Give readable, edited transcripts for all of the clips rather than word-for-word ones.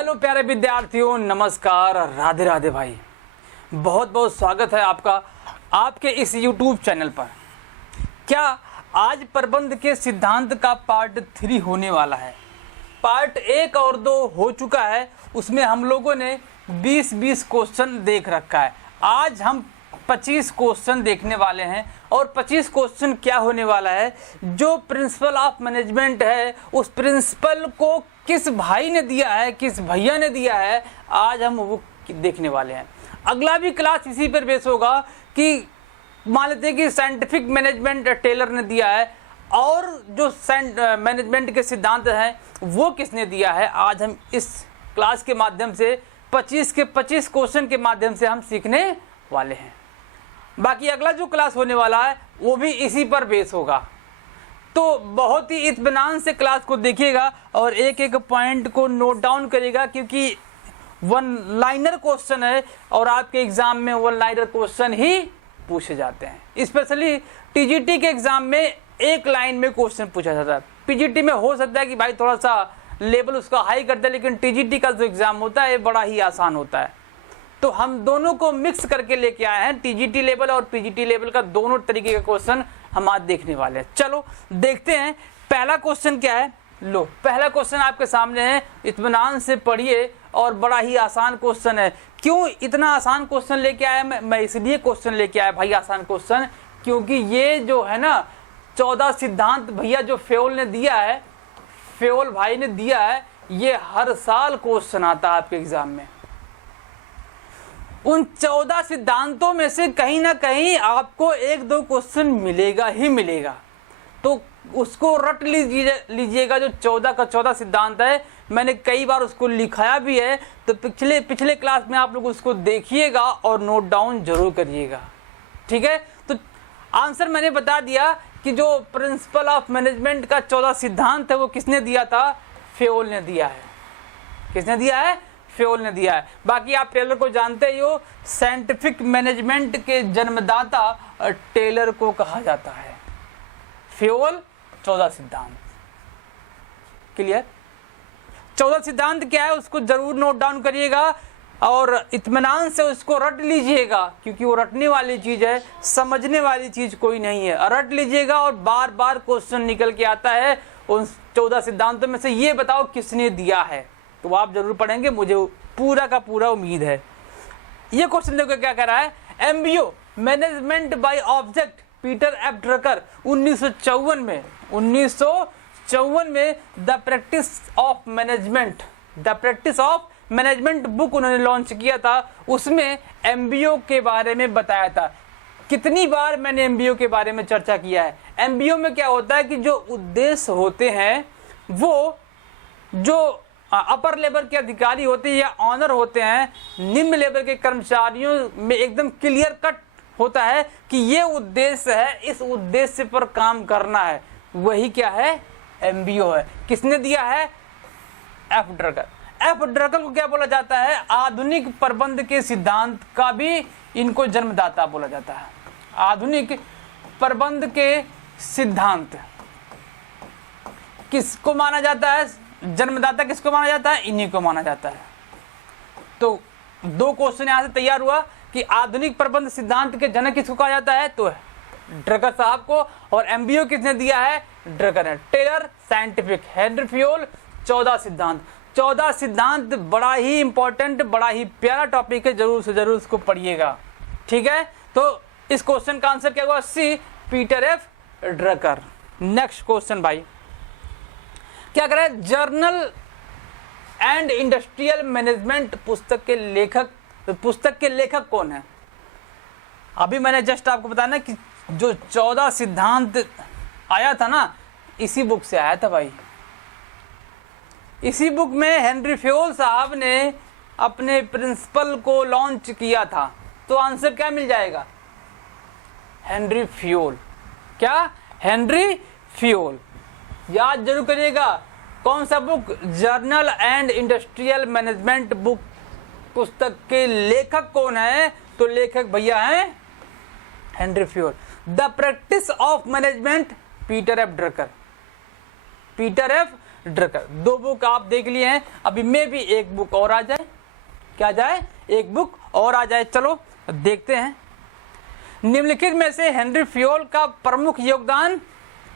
Hello प्यारे विद्यार्थियों, नमस्कार, राधे राधे भाई। बहुत बहुत स्वागत है आपका आपके इस YouTube चैनल पर। क्या आज प्रबंध के सिद्धांत का पार्ट 3 होने वाला है। पार्ट 1 और 2 हो चुका है, उसमें हम लोगों ने 20-20 क्वेश्चन देख रखा है। आज हम 25 क्वेश्चन देखने वाले हैं और 25 क्वेश्चन क्या होने वाला है, जो प्रिंसिपल ऑफ मैनेजमेंट है उस प्रिंसिपल को किस भाई ने दिया है, किस भैया ने दिया है, आज हम वो देखने वाले हैं। अगला भी क्लास इसी पर बेस होगा कि मान लेते हैं कि साइंटिफिक मैनेजमेंट टेलर ने दिया है और जो मैनेजमेंट के सिद्धांत हैं वो किसने दिया है। आज हम इस क्लास के माध्यम से 25 के 25 क्वेश्चन के माध्यम से हम सीखने वाले हैं। बाकी अगला जो क्लास होने वाला है वो भी इसी पर बेस होगा, तो बहुत ही इत्मीनान से क्लास को देखिएगा और एक एक पॉइंट को नोट डाउन करिएगा, क्योंकि वन लाइनर क्वेश्चन है और आपके एग्जाम में वन लाइनर क्वेश्चन ही पूछे जाते हैं। स्पेशली टीजीटी के एग्जाम में एक लाइन में क्वेश्चन पूछा जाता है। पीजीटी में हो सकता है कि भाई थोड़ा सा लेवल उसका हाई करता है, लेकिन टीजीटी का जो एग्जाम होता है बड़ा ही आसान होता है। तो हम दोनों को मिक्स करके लेके आए हैं, टीजीटी लेवल और पीजीटी लेवल का दोनों तरीके का क्वेश्चन हम आज देखने वाले हैं। चलो देखते हैं पहला क्वेश्चन क्या है। लो, पहला क्वेश्चन आपके सामने है, इत्मीनान से पढ़िए और बड़ा ही आसान क्वेश्चन है। क्यों इतना आसान क्वेश्चन लेके आया मैं इसलिए क्वेश्चन लेके आया भाई आसान क्वेश्चन, क्योंकि ये जो है ना 14 सिद्धांत भैया जो फेओल ने दिया है, फेओल भाई ने दिया है, ये हर साल क्वेश्चन आता है आपके एग्जाम में। उन 14 सिद्धांतों में से कहीं ना कहीं आपको 1-2 क्वेश्चन मिलेगा ही मिलेगा, तो उसको रट लीजिएगा। जो 14 का 14 सिद्धांत है, मैंने कई बार उसको लिखाया भी है, तो पिछले क्लास में आप लोग उसको देखिएगा और नोट डाउन जरूर करिएगा, ठीक है। तो आंसर मैंने बता दिया कि जो प्रिंसिपल ऑफ मैनेजमेंट का 14 सिद्धांत है वो किसने दिया था, फेओल ने दिया है। किसने दिया है? फेओल ने दिया है। बाकी आप टेलर को जानते ही हो, साइंटिफिक मैनेजमेंट के जन्मदाता टेलर को कहा जाता है। फेओल 14 सिद्धांत क्लियर। 14 सिद्धांत क्या है उसको जरूर नोट डाउन करिएगा और इत्मीनान से उसको रट लीजिएगा, क्योंकि वो रटने वाली चीज है, समझने वाली चीज कोई नहीं है। रट लीजिएगा और बार बार क्वेश्चन निकल के आता है उन 14 सिद्धांतों में से ये बताओ किसने दिया है, तो आप जरूर पढ़ेंगे, मुझे पूरा का पूरा उम्मीद है। ये क्वेश्चन देखो क्या कह रहा है, MBO management by object Peter F Drucker 1954 में the practice of management book उन्होंने लॉन्च किया था। उसमें एमबीओ के बारे में बताया था। कितनी बार मैंने एमबीओ के बारे में चर्चा किया है। एमबीओ में क्या होता है कि जो उद्देश्य होते हैं वो जो अपर लेवल के अधिकारी होते हैं या ऑनर होते हैं, निम्न लेवल के कर्मचारियों में एकदम क्लियर कट होता है कि ये उद्देश्य है, इस उद्देश्य पर काम करना है, वही क्या है, एमबीओ है। किसने दिया है? F Drucker. एफ ड्रकर को क्या बोला जाता है? आधुनिक प्रबंध के सिद्धांत का भी इनको जन्मदाता बोला जाता है। आधुनिक प्रबंध के सिद्धांत किसको माना जाता है? जन्मदाता किसको माना जाता है? इन्हीं को माना जाता है। तो 2 क्वेश्चन यहां से तैयार हुआ कि आधुनिक प्रबंध सिद्धांत के जनक किसको कहा जाता है, तो ड्रकर साहब को, और एमबीओ किसने दिया है? ड्रकर है। टेलर साइंटिफिक, हेनरी फेओल 14 सिद्धांत। 14 सिद्धांत बड़ा ही इंपॉर्टेंट, बड़ा ही प्यारा टॉपिक है, जरूर से जरूर उसको पढ़िएगा, ठीक है। तो इस क्वेश्चन का आंसर क्या होगा? C, Peter F Drucker. Next question भाई क्या कर रहा है, जर्नल एंड इंडस्ट्रियल मैनेजमेंट पुस्तक के लेखक कौन है? अभी मैंने जस्ट आपको बताया कि जो 14 सिद्धांत आया था ना, इसी बुक से आया था भाई। इसी बुक में हेनरी फेओल साहब ने अपने प्रिंसिपल को लॉन्च किया था, तो आंसर क्या मिल जाएगा? Henri Fayol. क्या? Henri Fayol. याद जरूर करिएगा। कौन सा book? General and industrial management book पुस्तक के लेखक कौन है? तो लेखक भैया हैं Henri Fayol. The practice of management Peter F Drucker. Peter F Drucker. 2 book आप देख लिए हैं, अभी में भी एक बुक और आ जाए, क्या जाए, एक बुक और आ जाए। चलो देखते हैं, निम्नलिखित में से हेनरी फ्योल का प्रमुख योगदान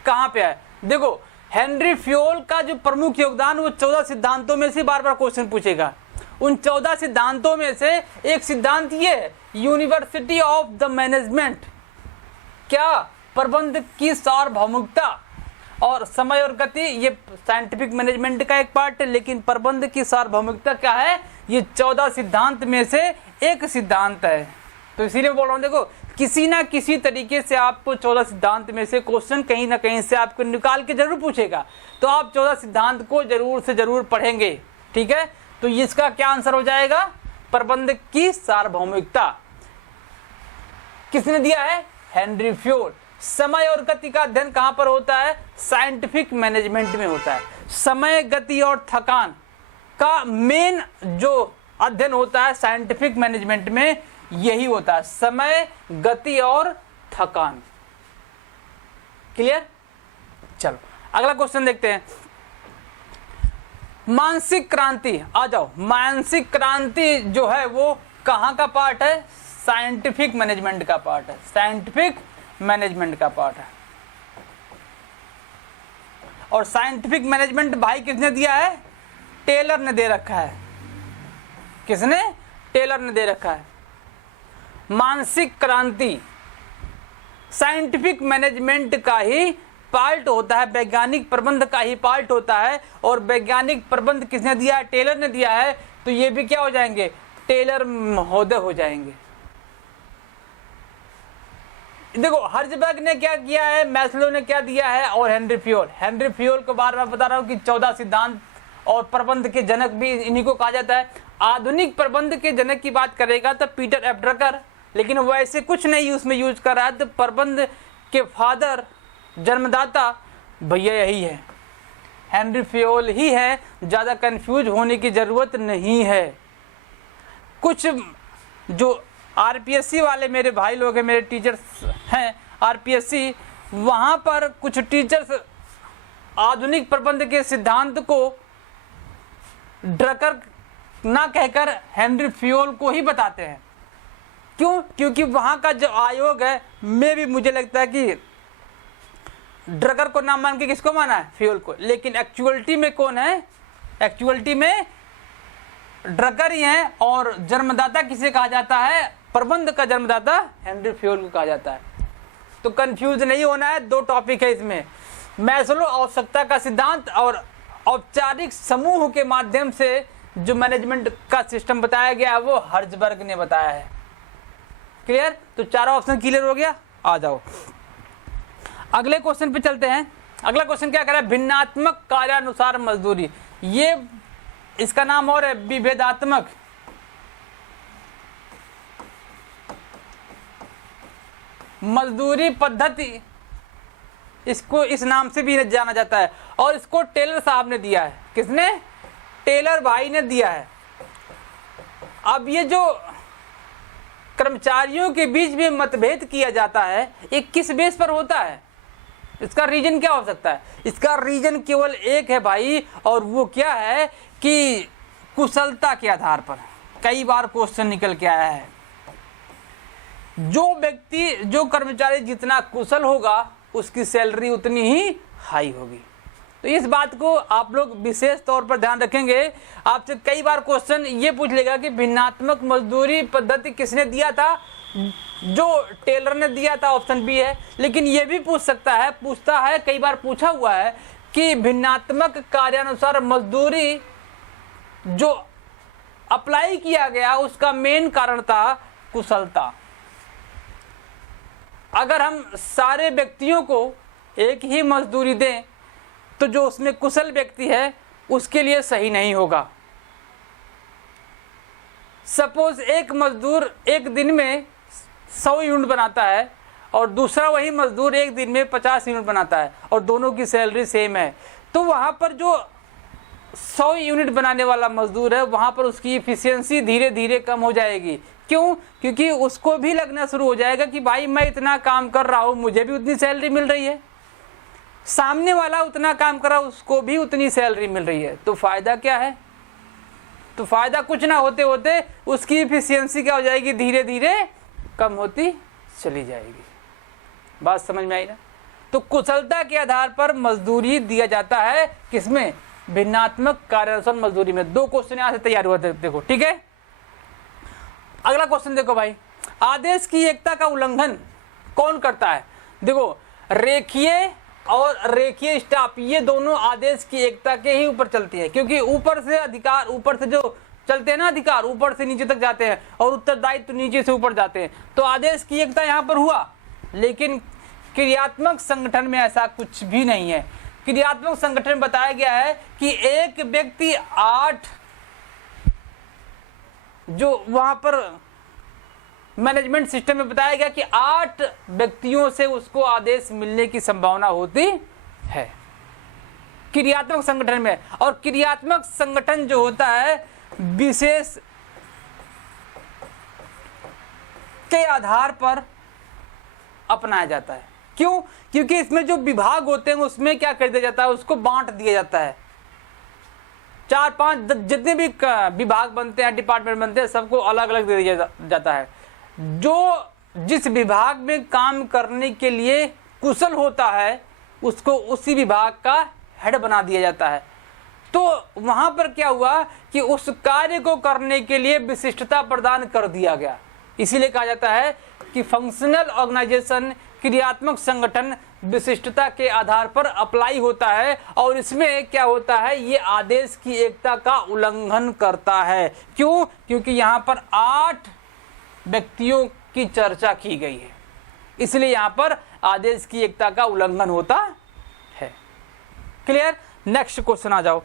कहाँ पे है। देखो हेनरी फ्योल का जो प्रमुख योगदान वो 14 सिद्धांतों में से बार बार क्वेश्चन पूछेगा। उन 14 सिद्धांतों में से एक सिद्धांत ये है, यूनिवर्सिटी ऑफ द मैनेजमेंट, क्या, प्रबंध की सार्वभौमिकता और समय और गति, ये साइंटिफिक मैनेजमेंट का एक पार्ट है, लेकिन प्रबंध की सार्वभौमिकता क्या है, ये 14 सिद्धांत में से एक सिद्धांत है। तो इसीलिए बोल रहा हूँ, देखो किसी ना किसी तरीके से आपको 14 सिद्धांत में से क्वेश्चन कहीं ना कहीं से आपको निकाल के जरूर पूछेगा, तो आप 14 सिद्धांत को जरूर से जरूर पढ़ेंगे, ठीक है। तो इसका क्या आंसर हो जाएगा, प्रबंध की सार्वभौमिकता। किसने दिया है, हेनरी फ्योल। समय और गति का अध्ययन कहां पर होता है, साइंटिफिक मैनेजमेंट में होता है। समय, गति और थकान का मेन जो अध्ययन होता है साइंटिफिक मैनेजमेंट में, यही होता है, समय, गति और थकान। क्लियर। चलो अगला क्वेश्चन देखते हैं। मानसिक क्रांति, आ जाओ, मानसिक क्रांति जो है वो कहां का पार्ट है, साइंटिफिक मैनेजमेंट का पार्ट है, साइंटिफिक मैनेजमेंट का पार्ट है। और साइंटिफिक मैनेजमेंट भाई किसने दिया है, टेलर ने दे रखा है। किसने, टेलर ने दे रखा है। मानसिक क्रांति साइंटिफिक मैनेजमेंट का ही पार्ट होता है, वैज्ञानिक प्रबंध का ही पार्ट होता है। और वैज्ञानिक प्रबंध किसने दिया है, टेलर ने दिया है। तो ये भी क्या हो जाएंगे, टेलर महोदय हो जाएंगे। देखो हर्ज़बर्ग ने क्या किया है, मैस्लो ने क्या दिया है, और हेनरी फ्योल। हेनरी फ्योल को बार बार बता रहा हूं कि 14 सिद्धांत और प्रबंध के जनक भी इन्हीं को कहा जाता है। आधुनिक प्रबंध के जनक की बात करेगा तो पीटर एफ ड्रकर, लेकिन वैसे कुछ नहीं उसमें यूज कर रहा है। तो प्रबंध के फादर, जन्मदाता भैया यही है, हेनरी फ्योल ही है। ज्यादा कंफ्यूज होने की जरूरत नहीं है। कुछ जो आरपीएससी वाले मेरे भाई लोग हैं, मेरे टीचर्स हैं आरपीएससी, वहां पर कुछ टीचर्स आधुनिक प्रबंध के सिद्धांत को ड्रकर ना कहकर हेनरी फ्योल को ही बताते हैं। क्यों, क्योंकि वहां का जो आयोग है, में भी मुझे लगता है कि ड्रकर को नाम मान के किसको माना है, फ्योल को। लेकिन एक्चुअलिटी में कौन है, एक्चुअलिटी में ड्रकर ही है। और जन्मदाता किसे कहा जाता है, प्रबंध का जन्मदाता हेनरी फ्योल को कहा जाता है। तो कंफ्यूज नहीं होना है, 2 टॉपिक है इसमें, मैस्लो आवश्यकता का सिद्धांत और औपचारिक समूह के माध्यम से जो मैनेजमेंट का सिस्टम बताया गया है वो हर्ज़बर्ग ने बताया है। क्लियर। तो चारों ऑप्शन क्लियर हो गया। आ जाओ अगले क्वेश्चन पे चलते हैं। अगला क्वेश्चन क्या कह रहा है, भिन्नात्मक कार्यानुसार मजदूरी। ये इसका नाम और है विभेदात्मक मजदूरी पद्धति, इसको इस नाम से भी जाना जाता है। और इसको टेलर साहब ने दिया है। किसने, टेलर भाई ने दिया है। अब ये जो कर्मचारियों के बीच में मतभेद किया जाता है, ये किस बेस पर होता है, इसका रीजन क्या हो सकता है, इसका रीजन केवल एक है भाई, और वो क्या है कि कुशलता के आधार पर। कई बार क्वेश्चन निकल के आया है, जो व्यक्ति, जो कर्मचारी जितना कुशल होगा उसकी सैलरी उतनी ही हाई होगी। तो इस बात को आप लोग विशेष तौर पर ध्यान रखेंगे। आपसे कई बार क्वेश्चन ये पूछ लेगा कि भिन्नात्मक मजदूरी पद्धति किसने दिया था, जो टेलर ने दिया था, ऑप्शन बी है। लेकिन ये भी पूछ सकता है, पूछता है, कई बार पूछा हुआ है कि भिन्नात्मक कार्यानुसार मजदूरी जो अप्लाई किया गया उसका मेन कारण था कुशलता। अगर हम सारे व्यक्तियों को एक ही मजदूरी दें तो जो उसमें कुशल व्यक्ति है उसके लिए सही नहीं होगा। सपोज एक मजदूर एक दिन में 100 यूनिट बनाता है और दूसरा वही मजदूर एक दिन में 50 यूनिट बनाता है और दोनों की सैलरी सेम है, तो वहां पर जो 100 यूनिट बनाने वाला मजदूर है वहां पर उसकी इफिशियंसी धीरे धीरे कम हो जाएगी। क्यों, क्योंकि उसको भी लगना शुरू हो जाएगा कि भाई मैं इतना काम कर रहा हूं, मुझे भी उतनी सैलरी मिल रही है। सामने वाला उतना काम कर रहा है, उसको भी उतनी सैलरी मिल रही है, तो फायदा क्या है? तो फायदा कुछ ना होते होते उसकी इफिशियंसी क्या हो जाएगी, धीरे धीरे कम होती चली जाएगी। बात समझ में आई ना? तो कुशलता के आधार पर मजदूरी दिया जाता है, किसमें? भिन्नात्मक कार्यानुसार मजदूरी में। 2 क्वेश्चन यहां से तैयार हुआ, देखो ठीक है। अगला क्वेश्चन देखो भाई, आदेश की एकता का उल्लंघन कौन करता है? देखो, रेखीय और रेखीय स्टाफ, ये दोनों आदेश की एकता के ही ऊपर चलती है, क्योंकि ऊपर से अधिकार, ऊपर से जो चलते हैं ना अधिकार, ऊपर से नीचे तक जाते हैं और उत्तरदायित्व तो नीचे से ऊपर जाते हैं। तो आदेश की एकता यहाँ पर हुआ, लेकिन क्रियात्मक संगठन में ऐसा कुछ भी नहीं है। क्रियात्मक संगठन में बताया गया है कि एक व्यक्ति 8, जो वहां पर मैनेजमेंट सिस्टम में बताया गया कि 8 व्यक्तियों से उसको आदेश मिलने की संभावना होती है क्रियात्मक संगठन में। और क्रियात्मक संगठन जो होता है विशेष के आधार पर अपनाया जाता है। क्यों? क्योंकि इसमें जो विभाग होते हैं उसमें क्या कर दिया जाता है, उसको बांट दिया जाता है। 4-5 जितने भी विभाग बनते हैं, डिपार्टमेंट बनते हैं, सबको अलग अलग दे दिया जाता है। जो जिस विभाग में काम करने के लिए कुशल होता है उसको उसी विभाग का हेड बना दिया जाता है। तो वहां पर क्या हुआ कि उस कार्य को करने के लिए विशिष्टता प्रदान कर दिया गया। इसीलिए कहा जाता है कि फंक्शनल ऑर्गेनाइजेशन, क्रियात्मक संगठन विशिष्टता के आधार पर अप्लाई होता है, और इसमें क्या होता है, ये आदेश की एकता का उल्लंघन करता है। क्यों? क्योंकि यहाँ पर 8 व्यक्तियों की चर्चा की गई है, इसलिए यहाँ पर आदेश की एकता का उल्लंघन होता है। क्लियर? नेक्स्ट क्वेश्चन आ जाओ,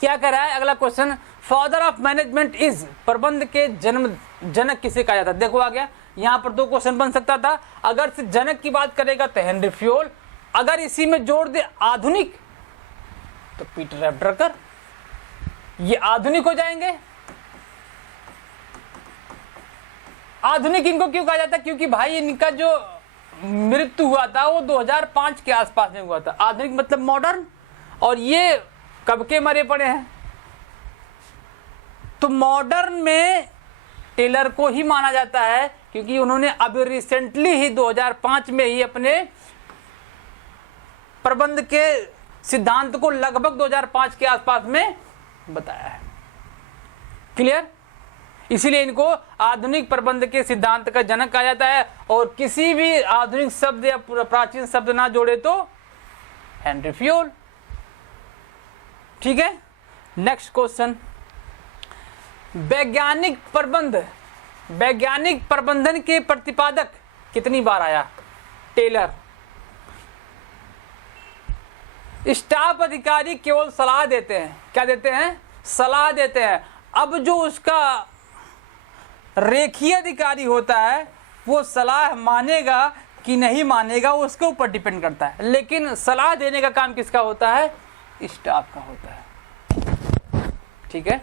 क्या कह रहा है अगला question, father of management is, प्रबंध के जनक किसे कहा जाता है? देखो आ गया, यहाँ पर 2 क्वेश्चन बन सकता था। अगर से जनक की बात करेगा तो हेनरी फ्योल, अगर इसी में जोड़ दे आधुनिक तो पीटर एफ ड्रकर, ये आधुनिक हो जाएंगे। आधुनिक इनको क्यों कहा जाता है? क्योंकि भाई इनका जो मृत्यु हुआ था वो 2005 के आसपास में हुआ था। आधुनिक मतलब मॉडर्न, और ये कब के मरे पड़े हैं? तो मॉडर्न में टेलर को ही माना जाता है, क्योंकि उन्होंने अभी रिसेंटली ही 2005 में ही अपने प्रबंध के सिद्धांत को लगभग 2005 के आसपास में बताया है। क्लियर? इसीलिए इनको आधुनिक प्रबंध के सिद्धांत का जनक कहा जाता है, और किसी भी आधुनिक शब्द या प्राचीन शब्द ना जोड़े तो हेनरी फ्योल। ठीक है, नेक्स्ट क्वेश्चन, वैज्ञानिक प्रबंधन के प्रतिपादक कितनी बार आया? टेलर। स्टाफ अधिकारी केवल सलाह देते हैं। क्या देते हैं? सलाह देते हैं। अब जो उसका रेखीय अधिकारी होता है वो सलाह मानेगा कि नहीं मानेगा उसके ऊपर डिपेंड करता है, लेकिन सलाह देने का काम किसका होता है? स्टाफ का होता है। ठीक है,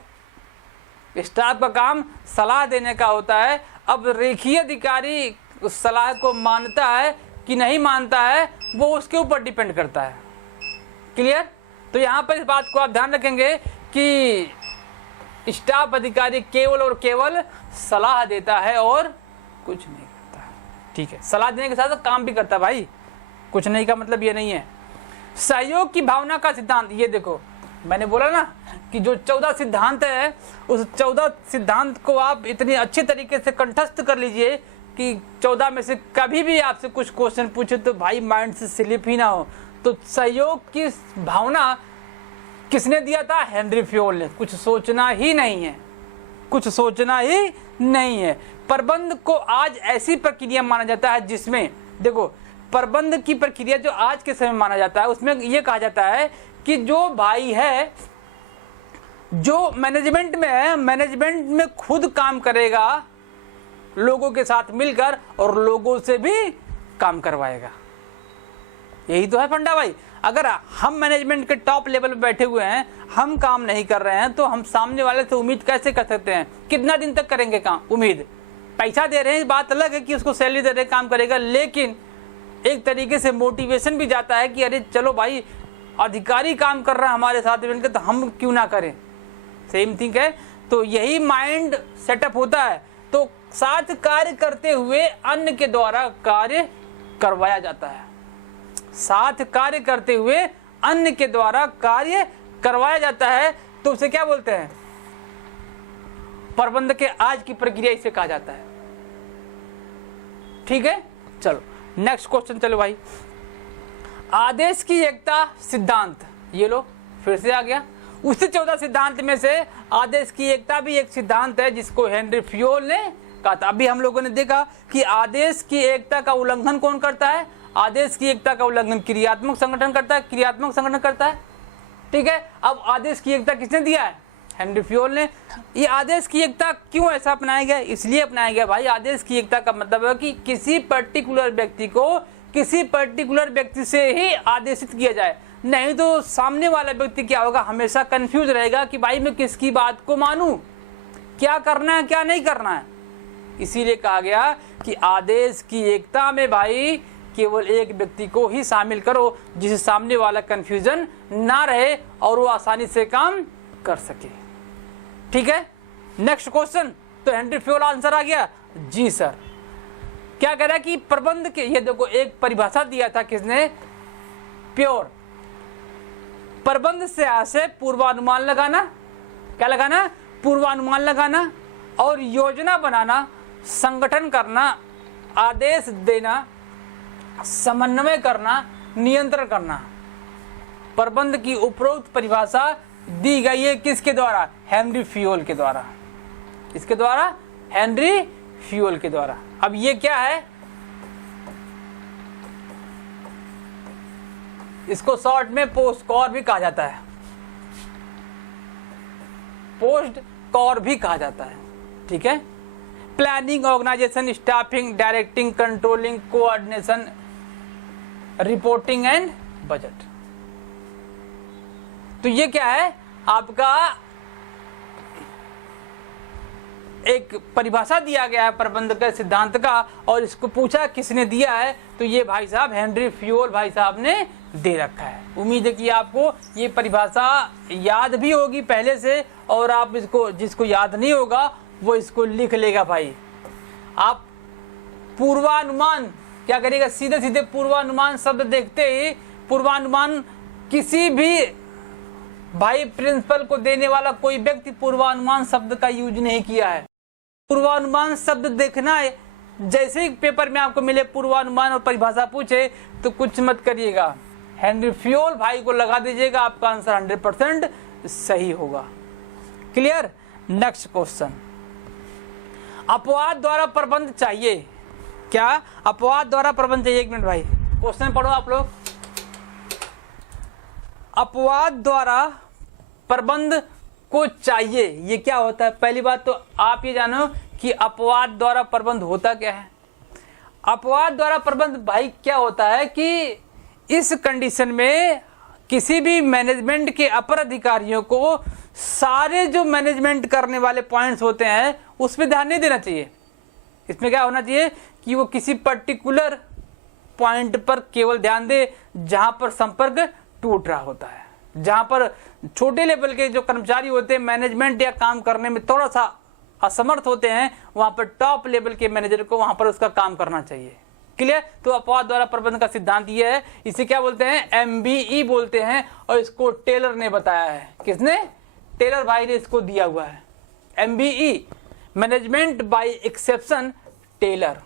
स्टाफ का काम सलाह देने का होता है। अब रेखीय अधिकारी उस सलाह को मानता है कि नहीं मानता है वो उसके ऊपर डिपेंड करता है। क्लियर? तो यहाँ पर इस बात को आप ध्यान रखेंगे कि स्टाफ अधिकारी केवल और केवल सलाह देता है और कुछ नहीं करता। ठीक है, सलाह देने के साथ साथ काम भी करता है भाई, कुछ नहीं का मतलब ये नहीं है। सहयोग की भावना का सिद्धांत, ये देखो मैंने बोला ना कि जो 14 सिद्धांत है उस 14 सिद्धांत को आप इतनी अच्छी तरीके से कंठस्थ कर लीजिए कि 14 में से कभी भी आपसे कुछ क्वेश्चन पूछे तो भाई माइंड से स्लिप ही ना हो। तो सहयोग की भावना किसने दिया था? हेनरी फ्योल ने। कुछ सोचना ही नहीं है, कुछ सोचना ही नहीं है। प्रबंध को आज ऐसी प्रक्रिया माना जाता है जिसमें, देखो प्रबंध की प्रक्रिया जो आज के समय माना जाता है उसमें यह कहा जाता है कि जो भाई है जो मैनेजमेंट में है, मैनेजमेंट में खुद काम करेगा लोगों के साथ मिलकर और लोगों से भी काम करवाएगा। यही तो है फंडा भाई। अगर हम मैनेजमेंट के टॉप लेवल पे बैठे हुए हैं, हम काम नहीं कर रहे हैं, तो हम सामने वाले से उम्मीद कैसे कर सकते हैं? कितना दिन तक करेंगे काम? उम्मीद पैसा दे रहे हैं, बात अलग है कि उसको सैलरी दे रहे हैं, काम करेगा, लेकिन एक तरीके से मोटिवेशन भी जाता है कि अरे चलो भाई अधिकारी काम कर रहा है हमारे साथ मिलकर, तो हम क्यों ना करें। सेम थिंग है, तो यही माइंड सेटअप होता है। तो साथ कार्य करते हुए अन्य के द्वारा कार्य करवाया जाता है। साथ कार्य करते हुए अन्य के द्वारा कार्य करवाया जाता है, तो उसे क्या बोलते हैं? प्रबंध के आज की प्रक्रिया इसे कहा जाता है। ठीक है, चलो नेक्स्ट क्वेश्चन। चलो भाई, आदेश की एकता सिद्धांत, ये लो फिर से आ गया। उससे 14 सिद्धांत में से आदेश की एकता भी एक सिद्धांत है जिसको हेनरी फ्योल ने कहा था। अभी हम लोगों ने देखा कि आदेश की एकता का उल्लंघन कौन करता है? आदेश की एकता का उल्लंघन क्रियात्मक संगठन करता है, क्रियात्मक संगठन करता है। ठीक है, अब आदेश की एकता किसने दिया है? हेनरी फ्योल ने। ये आदेश की एकता क्यों ऐसा अपनाया गया? इसलिए अपनाया गया भाई, आदेश की एकता का मतलब है कि किसी पर्टिकुलर व्यक्ति को किसी पर्टिकुलर व्यक्ति से ही आदेशित किया जाए, नहीं तो सामने वाला व्यक्ति क्या होगा, हमेशा कंफ्यूज रहेगा कि भाई मैं किसकी बात को मानूं, क्या करना है क्या नहीं करना है। इसीलिए कहा गया कि आदेश की एकता में भाई केवल एक व्यक्ति को ही शामिल करो जिससे सामने वाला कंफ्यूजन ना रहे और वो आसानी से काम कर सके। ठीक है, नेक्स्ट क्वेश्चन। तो हेनरी फ्योल आंसर आ गया जी सर। क्या कह रहा है कि प्रबंध के, ये देखो एक परिभाषा दिया था किसने? प्योर। प्रबंध से आशय पूर्वानुमान लगाना, क्या लगाना? पूर्वानुमान लगाना और योजना बनाना, संगठन करना, आदेश देना, समन्वय करना, नियंत्रण करना। प्रबंध की उपरोक्त परिभाषा दी गई है किसके द्वारा? हेनरी फ्योल के द्वारा। इसके द्वारा? हेनरी फ्योल के द्वारा। अब ये क्या है? इसको शॉर्ट में पोस्ट कॉर भी कहा जाता है, पोस्ट कॉर भी कहा जाता है। ठीक है, planning, organisation, staffing, directing, controlling, coordination, reporting and budget. तो ये क्या है? आपका एक परिभाषा दिया गया है प्रबंध के सिद्धांत का, और इसको पूछा किसने दिया है? तो ये भाई साहब हेनरी फ्योल भाई साहब ने दे रखा है। उम्मीद है कि आपको ये परिभाषा याद भी होगी पहले से, और आप इसको, जिसको याद नहीं होगा वो इसको लिख लेगा भाई। आप पूर्वानुमान क्या करिएगा? सीधे सीधे पूर्वानुमान शब्द देखते ही, पूर्वानुमान किसी भी भाई प्रिंसिपल को देने वाला कोई व्यक्ति पूर्वानुमान शब्द का यूज नहीं किया है। पूर्वानुमान शब्द देखना है, जैसे ही पेपर में आपको मिले पूर्वानुमान और परिभाषा पूछे तो कुछ मत करिएगा, हेनरी फ्योल भाई को लगा दीजिएगा, आपका आंसर 100% सही होगा। क्लियर? Next question. अपवाद द्वारा प्रबंध चाहिए क्या? अपवाद द्वारा प्रबंध चाहिए। एक मिनट भाई, क्वेश्चन पढ़ो आप लोग। अपवाद द्वारा प्रबंध को चाहिए, ये क्या होता है? पहली बात तो आप ये जानो कि अपवाद द्वारा प्रबंध होता क्या है। अपवाद द्वारा प्रबंध भाई क्या होता है कि इस कंडीशन में किसी भी मैनेजमेंट के अपर अधिकारियों को सारे जो मैनेजमेंट करने वाले पॉइंट्स होते हैं उस पर ध्यान नहीं देना चाहिए। इसमें क्या होना चाहिए कि वो किसी पर्टिकुलर पॉइंट पर केवल ध्यान दे जहां पर संपर्क टूट रहा होता है, जहां पर छोटे लेवल के जो कर्मचारी होते हैं मैनेजमेंट या काम करने में थोड़ा सा असमर्थ होते हैं, वहां पर टॉप लेवल के मैनेजर को वहां पर उसका काम करना चाहिए। क्लियर? तो अपवाद द्वारा प्रबंध का सिद्धांत ये है, इसे क्या बोलते हैं? MBE बोलते हैं, और इसको टेलर ने बताया है। किसने? टेलर भाई ने इसको दिया हुआ है। MBE, management by exception, Taylor.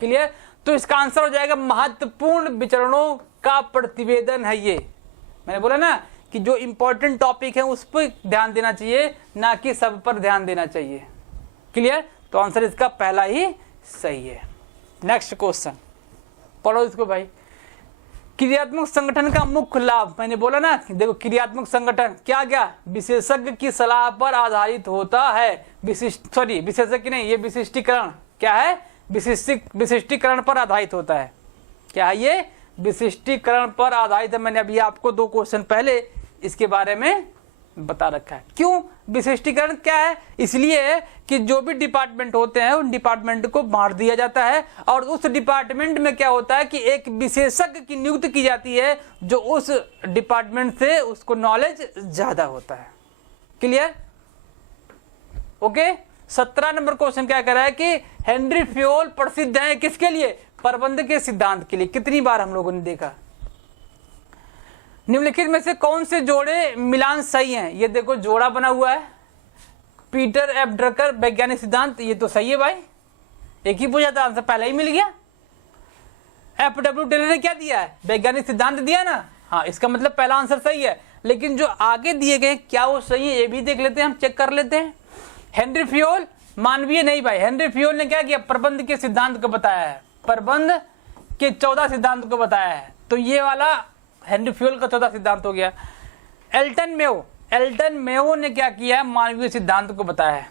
Clear? तो इसका आंसर हो जाएगा महत्वपूर्ण विचरणों का प्रतिवेदन है। ये मैंने बोला ना कि जो इंपॉर्टेंट टॉपिक है उस पर ध्यान देना चाहिए, ना कि सब पर ध्यान देना चाहिए। क्लियर? तो आंसर इसका पहला ही सही है। नेक्स्ट क्वेश्चन पढ़ो इसको भाई। क्रियात्मक संगठन का मुख्य लाभ, मैंने बोला ना, देखो क्रियात्मक संगठन क्या क्या? विशेषज्ञ की सलाह पर आधारित होता है। विशेषज्ञ नहीं, ये विशिष्टीकरण क्या है? विशिष्टीकरण पर आधारित होता है। क्या है ये? विशिष्टीकरण पर आधारित है। मैंने अभी आपको 2 क्वेश्चन पहले इसके बारे में बता रखा है। क्यों? विशिष्टीकरण क्या है? इसलिए है कि जो भी डिपार्टमेंट होते हैं उन डिपार्टमेंट को बांट दिया जाता है और उस डिपार्टमेंट में क्या होता है कि एक विशेषज्ञ की नियुक्ति की जाती है जो उस डिपार्टमेंट से उसको नॉलेज ज्यादा होता है। क्लियर? ओके। 17 नंबर क्वेश्चन क्या कह रहा है कि हेनरी फ्योल प्रसिद्ध है किसके लिए? प्रबंध के सिद्धांत के लिए। कितनी बार हम लोगों ने देखा। निम्नलिखित में से कौन से जोड़े मिलान सही हैं? ये देखो जोड़ा बना हुआ है, पीटर एफ ड्रकर वैज्ञानिक सिद्धांत, ये तो सही है भाई, एक ही पूछा था, आंसर पहले ही मिल गया। एफ डब्ल्यू टेलर ने क्या दिया है? वैज्ञानिक सिद्धांत दिया ना। हाँ, इसका मतलब पहला आंसर सही है, लेकिन जो आगे दिए गए क्या वो सही है ये भी देख लेते हैं, हम चेक कर लेते हैं। हेनरी फ्योल मानवीय नहीं भाई, हेनरी फ्योल ने क्या किया? प्रबंध के सिद्धांत को बताया है, प्रबंध के 14 सिद्धांत को बताया है, तो ये वाला हेनरी फ्योल का 14 सिद्धांत हो गया। एल्टन मेयो ने क्या किया? मानवीय सिद्धांत को बताया है,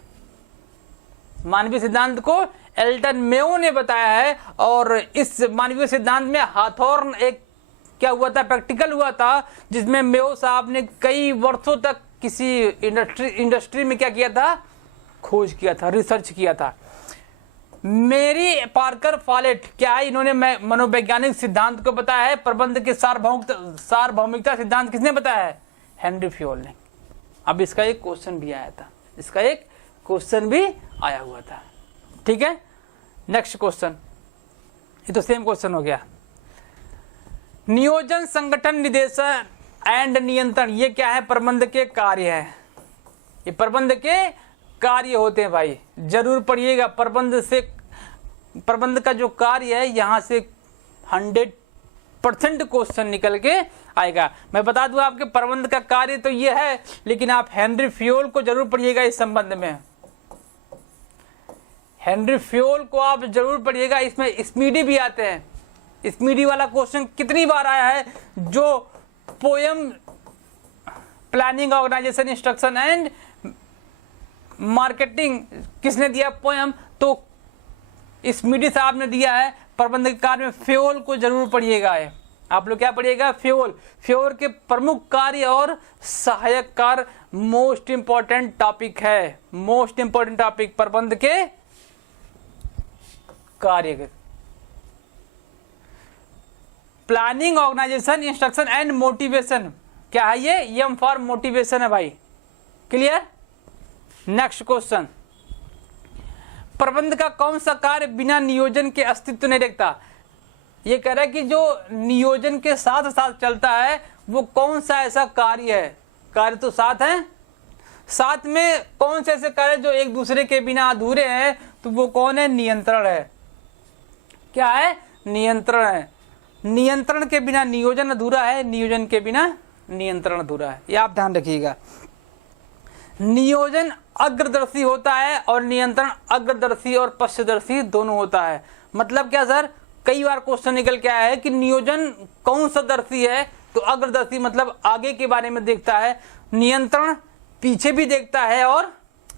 मानवीय सिद्धांत को एल्टन मेयो ने बताया है। और इस मानवीय सिद्धांत में हाथोर्न एक क्या हुआ था? प्रैक्टिकल हुआ था, जिसमें मेयो साहब ने कई वर्षों तक किसी इंडस्ट्री में क्या किया था? खोज किया था, रिसर्च किया था। मेरी पार्कर फॉलेट क्या है? इन्होंने मनोवैज्ञानिक सिद्धांत को बताया है। प्रबंध के सार्वभौमिकता सिद्धांत किसने बताया है? हेनरी फ्योल ने। अब इसका एक क्वेश्चन भी आया था, इसका एक क्वेश्चन भी आया हुआ था। ठीक है, नेक्स्ट क्वेश्चन, ये तो सेम क्वेश्चन हो गया। नियोजन, संगठन, निर्देशन एंड नियंत्रण, ये क्या है? प्रबंध के कार्य है, ये प्रबंध के कार्य होते हैं भाई, जरूर पढ़िएगा। प्रबंध का जो कार्य है यहां से 100% क्वेश्चन निकल के आएगा। मैं बता दूं आपके प्रबंध का कार्य तो ये है, लेकिन आप हेनरी फ्योल को जरूर पढ़िएगा इस संबंध में। हेनरी फ्योल को आप जरूर पढ़िएगा, इसमें स्पीडी भी आते हैं। स्पीडी वाला क्वेश्चन कितनी बार आया है? जो poem planning, organisation, instruction and marketing किसने दिया? पोयम, तो स्मिडी साहब ने दिया है। प्रबंध के कार्य में फ्योल को जरूर पढ़िएगा। आप लोग क्या पढ़िएगा? फ्योल के प्रमुख कार्य और सहायक कार्य मोस्ट इंपॉर्टेंट टॉपिक है, मोस्ट इंपॉर्टेंट टॉपिक प्रबंध के कार्य। Planning, organisation, instruction and motivation, क्या है ये? एम फॉर मोटिवेशन है भाई। क्लियर? नेक्स्ट क्वेश्चन, प्रबंध का कौन सा कार्य बिना नियोजन के अस्तित्व नहीं रखता? ये कह रहा है कि जो नियोजन के साथ साथ चलता है वो कौन सा ऐसा कार्य है? कार्य तो साथ है, साथ में कौन से ऐसे कार्य जो एक दूसरे के बिना अधूरे हैं? तो वो कौन है? नियंत्रण है। क्या है? नियंत्रण है। नियंत्रण के बिना नियोजन अधूरा है, नियोजन के बिना नियंत्रण अधूरा है, ये आप ध्यान रखिएगा। नियोजन अग्रदर्शी होता है और नियंत्रण अग्रदर्शी और पश्चदर्शी दोनों होता है। मतलब क्या सर? कई बार क्वेश्चन निकल के आया है कि नियोजन कौन सा दर्शी है? तो अग्रदर्शी मतलब आगे के बारे में देखता है, नियंत्रण पीछे भी देखता है और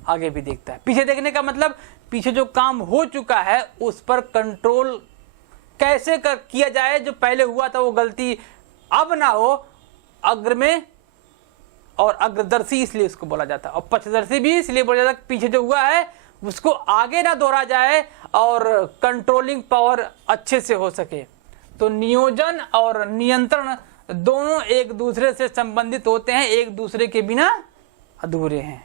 आगे भी देखता है। पीछे देखने का मतलब पीछे जो काम हो चुका है उस पर कंट्रोल कैसे किया जाए, जो पहले हुआ था वो गलती अब ना हो। अग्र में और अग्रदर्शी इसलिए उसको बोला जाता है, और पश्चदर्शी भी इसलिए बोला जाता है, पीछे जो हुआ है उसको आगे ना दोहरा जाए और कंट्रोलिंग पावर अच्छे से हो सके। तो नियोजन और नियंत्रण दोनों एक दूसरे से संबंधित होते हैं, एक दूसरे के बिना अधूरे हैं।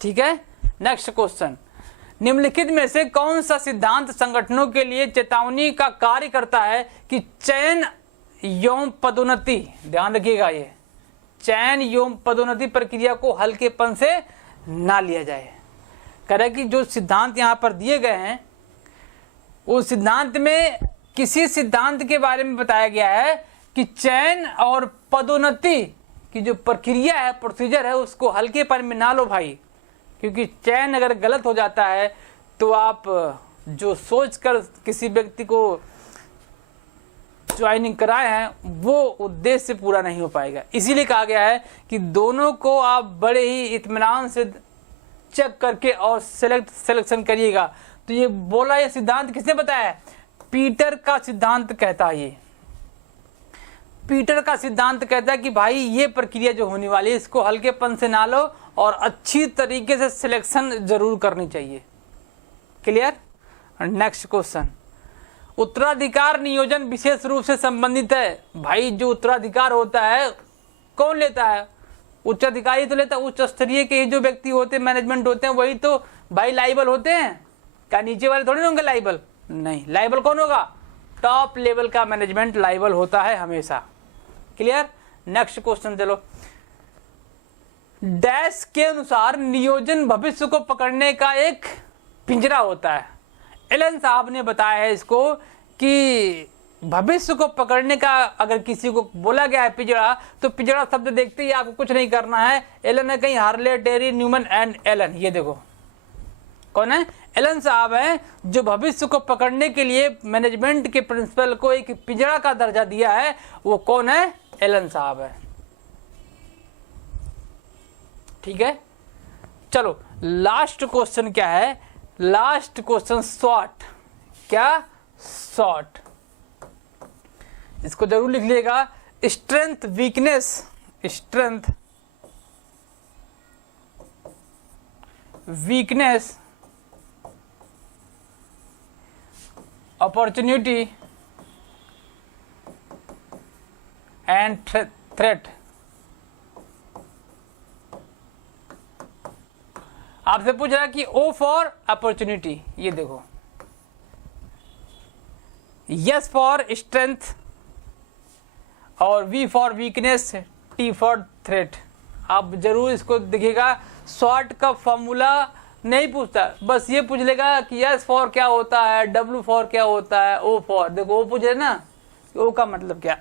ठीक है, नेक्स्ट क्वेश्चन, निम्नलिखित में से कौन सा सिद्धांत संगठनों के लिए चेतावनी का कार्य करता है कि चयन एवं पदोन्नति, ध्यान रखिएगा, ये चयन एवं पदोन्नति प्रक्रिया को हल्केपन से ना लिया जाए। कह रहा है कि जो सिद्धांत यहाँ पर दिए गए हैं उस सिद्धांत में किसी सिद्धांत के बारे में बताया गया है कि चयन और पदोन्नति की जो प्रक्रिया है, प्रोसीजर है, उसको हल्केपन में ना लो भाई, क्योंकि चयन अगर गलत हो जाता है तो आप जो सोचकर किसी व्यक्ति को ज्वाइनिंग कराए हैं वो उद्देश्य पूरा नहीं हो पाएगा। इसीलिए कहा गया है कि दोनों को आप बड़े ही इत्मीनान से चेक करके और सिलेक्शन करिएगा। तो ये बोला, ये सिद्धांत किसने बताया है? पीटर का सिद्धांत कहता है। ये पीटर का सिद्धांत कहता है कि भाई ये प्रक्रिया जो होने वाली है इसको हल्केपन से ना लो और अच्छी तरीके से सिलेक्शन जरूर करनी चाहिए। क्लियर? नेक्स्ट क्वेश्चन, उत्तराधिकार नियोजन विशेष रूप से संबंधित है। भाई जो उत्तराधिकार होता है कौन लेता है? उच्च अधिकारी तो लेता है। उच्च स्तरीय के जो व्यक्ति होते हैं, मैनेजमेंट होते हैं, वही तो भाई लाइबल होते हैं। क्या नीचे वाले थोड़ी ना होंगे लाइबल? नहीं, लाइबल कौन होगा? टॉप लेवल का मैनेजमेंट लाइबल होता है हमेशा। क्लियर? नेक्स्ट क्वेश्चन चलो। डैश के अनुसार नियोजन भविष्य को पकड़ने का एक पिंजरा होता है। एलन साहब ने बताया है इसको कि भविष्य को पकड़ने का अगर किसी को बोला गया है पिंजरा, तो पिंजरा शब्द देखते ही आपको कुछ नहीं करना है। एलन है कहीं Harley, Terry, Newman and Allen. ये देखो कौन है? एलन साहब हैं जो भविष्य को पकड़ने के लिए मैनेजमेंट के प्रिंसिपल को एक पिंजरा का दर्जा दिया है। वो कौन है? एलन साहब है। ठीक है, चलो लास्ट क्वेश्चन क्या है? Last question short. क्या? शॉर्ट। इसको जरूर लिख लीजिएगा। Strength, weakness, strength, weakness, opportunity and threat. आपसे पूछ रहा है कि O फॉर अपॉर्चुनिटी, ये देखो, S फॉर स्ट्रेंथ और V for weakness, T for threat. आप जरूर इसको देखिएगा। शॉर्ट का फॉर्मूला नहीं पूछता, बस ये पूछ लेगा कि S फॉर क्या होता है, W फॉर क्या होता है, O फॉर। देखो O पूछ रहे ना, O का मतलब क्या।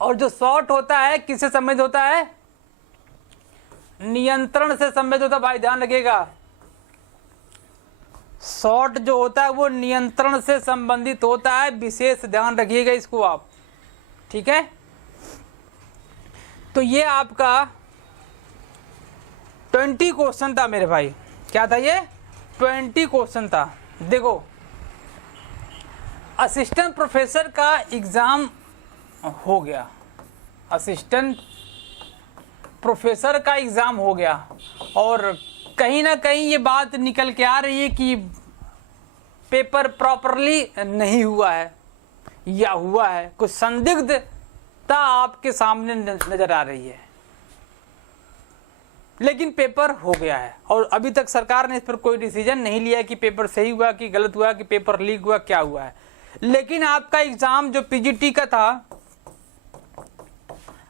और जो शॉर्ट होता है किससे संबंधित होता है? नियंत्रण से संबंधित होता है। भाई ध्यान रखिएगा, शॉर्ट जो होता है वो नियंत्रण से संबंधित होता है। विशेष ध्यान रखिएगा इसको आप। ठीक है, तो ये आपका 20 क्वेश्चन था मेरे भाई। क्या था ये? 20 क्वेश्चन था। देखो, असिस्टेंट प्रोफेसर का एग्जाम हो गया, असिस्टेंट प्रोफेसर का एग्जाम हो गया, और कहीं ना कहीं ये बात निकल के आ रही है कि पेपर प्रॉपरली नहीं हुआ है या हुआ है। कुछ संदिग्धता आपके सामने नजर आ रही है, लेकिन पेपर हो गया है और अभी तक सरकार ने इस पर कोई डिसीजन नहीं लिया कि पेपर सही हुआ कि गलत हुआ कि पेपर लीक हुआ, क्या हुआ है। लेकिन आपका एग्जाम जो पीजीटी का था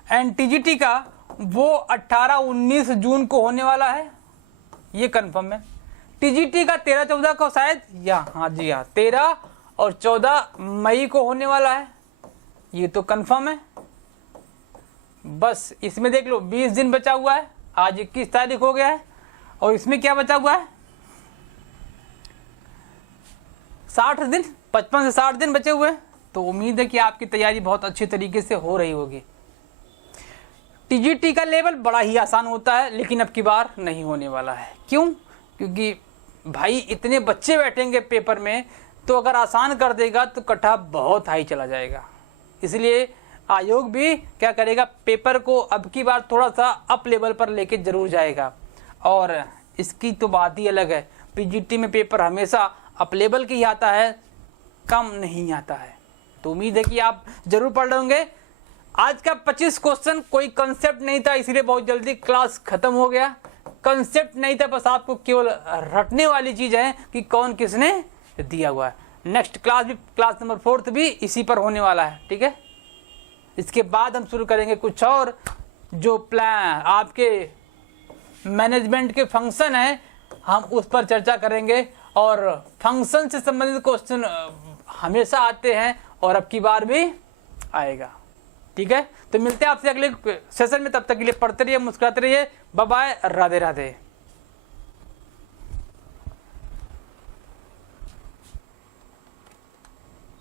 एंड टीजीटी का, वो 18-19 जून को होने वाला है, ये कंफर्म है। टीजीटी का 13-14 को शायद, या हाँ जी हाँ 13 और 14 मई को होने वाला है, ये तो कंफर्म है। बस इसमें देख लो 20 दिन बचा हुआ है, आज 21 तारीख हो गया है, और इसमें क्या बचा हुआ है? 60 दिन, 55 से 60 दिन बचे हुए हैं। तो उम्मीद है कि आपकी तैयारी बहुत अच्छी तरीके से हो रही होगी। टीजीटी का लेवल बड़ा ही आसान होता है, लेकिन अब की बार नहीं होने वाला है। क्यों? क्योंकि भाई इतने बच्चे बैठेंगे पेपर में, तो अगर आसान कर देगा तो कट ऑफ बहुत हाई चला जाएगा। इसलिए आयोग भी क्या करेगा, पेपर को अब की बार थोड़ा सा अप लेवल पर लेके जरूर जाएगा। और इसकी तो बात ही अलग है, पीजीटी में पेपर हमेशा अप लेवल की ही आता है, कम नहीं आता है। तो उम्मीद है कि आप जरूर पढ़ लेंगे। आज का 25 क्वेश्चन कोई कंसेप्ट नहीं था, इसीलिए बहुत जल्दी क्लास खत्म हो गया। कंसेप्ट नहीं था, बस आपको केवल रटने वाली चीज है कि कौन किसने दिया हुआ है। नेक्स्ट क्लास भी, क्लास नंबर 4 भी इसी पर होने वाला है। ठीक है, इसके बाद हम शुरू करेंगे कुछ और जो प्लान आपके मैनेजमेंट के फंक्शन है, हम उस पर चर्चा करेंगे। और फंक्शन से संबंधित क्वेश्चन हमेशा आते हैं और अब की बार भी आएगा। ठीक है, तो मिलते हैं आपसे अगले सेशन में। तब तक के लिए पढ़ते रहिए, मुस्कुराते रहिए। Bye bye, Radhe Radhe.